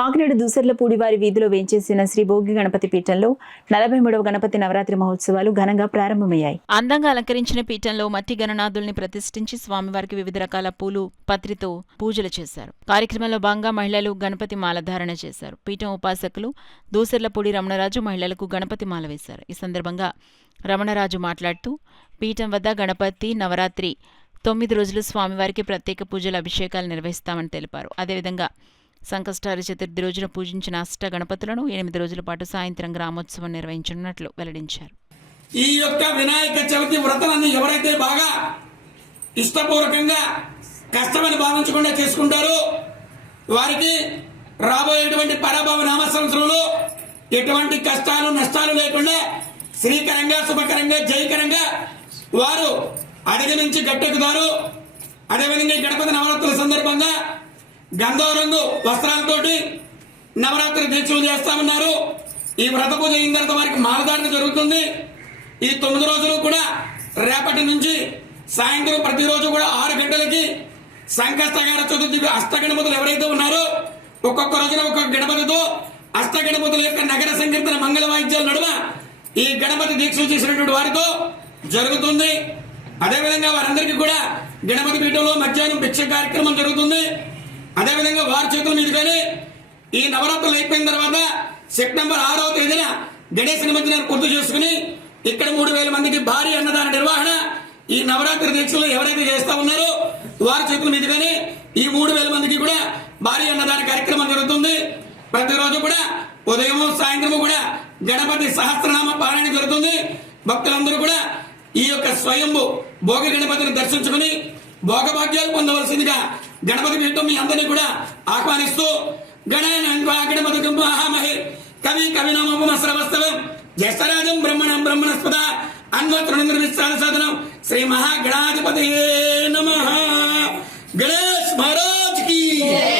కాకినాడ దూసర్లపూడి వారి వీధిలో వేంచేసిన శ్రీ భోగి గణపతి పీఠంలో 43వ గణపతి నవరాత్రి మహోత్సవాలు ఘనంగా ప్రారంభమయ్యాయి. అందంగా అలంకరించిన పీఠంలో మట్టి గణనాథుల్ని ప్రతిష్ఠించి స్వామివారికి వివిధ రకాల పూలు పత్రితో పూజలు చేశారు. కార్యక్రమంలో భాగంగా మహిళలు గణపతి మాల ధారణ చేశారు. పీఠం ఉపాసకులు దూసర్లపూడి రమణరాజు మహిళలకు గణపతి మాల వేశారు. ఈ సందర్భంగా రమణరాజు మాట్లాడుతూ పీఠం వద్ద గణపతి నవరాత్రి 9 రోజులు స్వామివారికి ప్రత్యేక పూజలు అభిషేకాలు నిర్వహిస్తామని తెలిపారు. అదేవిధంగా సంకష్టార చతుర్థి రోజున పూజించిన అష్ట గణపతులను 8 రోజుల పాటు సాయంత్రం గ్రామోత్సవం నిర్వహించనున్నట్లు వెల్లడించారు. ఈ యొక్క వినాయక చవితి వ్రతాన్ని ఎవరైతే బాగా ఇష్టపూర్వకంగా కష్టమని భావించకుండా చేసుకుంటారో వారికి రాబోయేటువంటి పరాభవ నామ సంవత్సరంలో ఎటువంటి కష్టాలు నష్టాలు లేకుండా శ్రీకరంగా శుభకరంగా జయకరంగా వారు అధిగమించి గట్టెక్కుతారు. అదేవిధంగా ఈ గణపతి నవరాత్రుల సందర్భంగా గంధం రంగు వస్త్రాలతోటి నవరాత్రి దీక్షలు చేస్తామన్నారు. ఈ వ్రత పూజ అయిన తర్వాత వారికి మాలధారణ జరుగుతుంది. ఈ 9 రోజులు కూడా రేపటి నుంచి సాయంత్రం ప్రతిరోజు కూడా 6 గంటలకి సంకష్టహార చతుర్థి అష్టగణపతులు ఎవరైతే ఉన్నారో ఒక్కొక్క రోజున ఒక్కొక్క గణపతితో అష్టగణపతుల యొక్క నగర సంకీర్తన మంగళ వాయిద్యాల నడుమ ఈ గణపతి దీక్షలు చేసినటువంటి వారితో జరుగుతుంది. అదేవిధంగా వారందరికీ కూడా గణపతి పీఠంలో మధ్యాహ్నం భిక్ష కార్యక్రమం జరుగుతుంది. అదేవిధంగా వారి చేతుల మీదుగానే ఈ నవరాత్రులు అయిపోయిన తర్వాత సెప్టెంబర్ 6వ తేదీన గణేశ నిమజ్జనాన్ని పూర్తి చేసుకుని ఇక్కడ 3000 మందికి భారీ అన్నదాన నిర్వహణ ఈ నవరాత్రి దీక్షలు ఎవరైతే చేస్తా ఉన్నారో వారి చేతుల మీదుగానే ఈ 3000 మందికి కూడా భారీ అన్నదాన కార్యక్రమం జరుగుతుంది. ప్రతిరోజు కూడా ఉదయం సాయంత్రం కూడా గణపతి సహస్రనామ పారాయణ జరుగుతుంది. భక్తులందరూ కూడా ఈ యొక్క స్వయంభు భోగ గణపతిని దర్శించుకుని భోగభాగ్యాలు పొందవలసిందిగా గణపతి పీఠం మీ అందరినీ కూడా ఆహ్వానిస్తూ గణపతి మహామహే కవి కవినమశ్రవస్తవం జ్యేష్ఠరాజం బ్రహ్మణం బ్రహ్మణస్పద అన్వతృణం సాధనం శ్రీ మహాగణాధిపతి